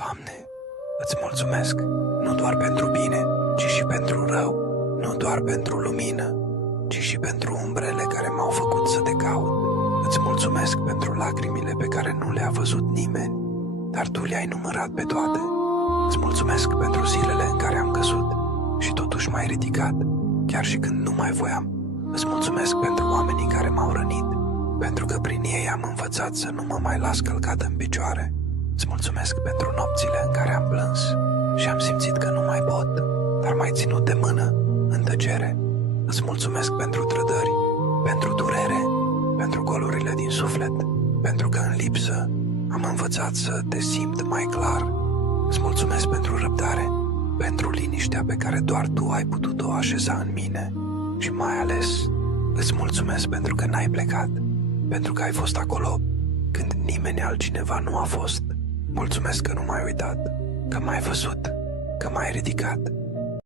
Doamne, îți mulțumesc, nu doar pentru bine, ci și pentru rău, nu doar pentru lumină, ci și pentru umbrele care m-au făcut să te caut. Îți mulțumesc pentru lacrimile pe care nu le-a văzut nimeni, dar Tu le-ai numărat pe toate. Îți mulțumesc pentru zilele în care am căzut și totuși m-ai ridicat, chiar și când nu mai voiam. Îți mulțumesc pentru oamenii care m-au rănit, pentru că prin ei am învățat să nu mă mai las călcat în picioare. Îți mulțumesc pentru nopțile în care am plâns și am simțit că nu mai pot, dar m-ai ținut de mână, în tăcere. Îți mulțumesc pentru trădări, pentru durere, pentru golurile din suflet, pentru că în lipsă am învățat să te simt mai clar. Îți mulțumesc pentru răbdare, pentru liniștea pe care doar Tu ai putut-o așeza în mine și mai ales îți mulțumesc pentru că n-ai plecat, pentru că ai fost acolo când nimeni altcineva nu a fost. Mulțumesc că nu m-ai uitat, că m-ai văzut, că m-ai ridicat